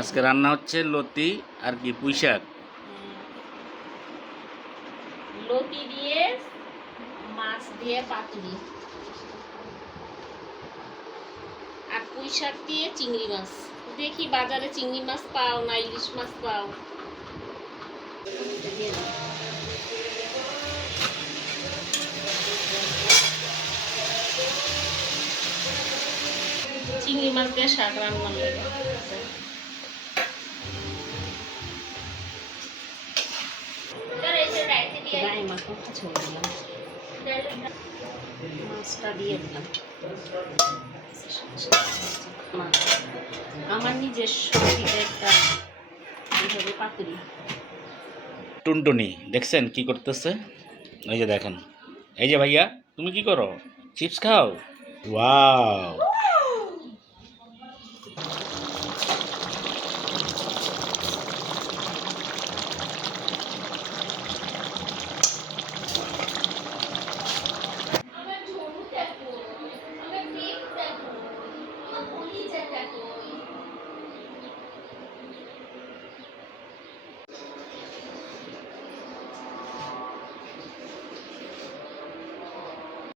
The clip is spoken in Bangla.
আজকে রান্না হচ্ছে লতি আর কি পুঁই শাক। লতি দিয়ে মাছ দিয়ে পাতুরি আর পুঁই শাক দিয়ে চিংড়ি মাছ। দেখি বাজারে চিংড়ি মাছ পাও না ইলিশ মাছ পাও। চিংড়ি মাছ দিয়ে শাক রান্না লাগে। মাছটা দিয়ে দিলাম। আমার নিজস্ব একটা এইভাবে পাতুরি। টুনটুনি দেখছেন কি করতেছে? এই যে দেখেন, এই যে ভাইয়া তুমি কি করো? চিপস খাও? ওয়াও!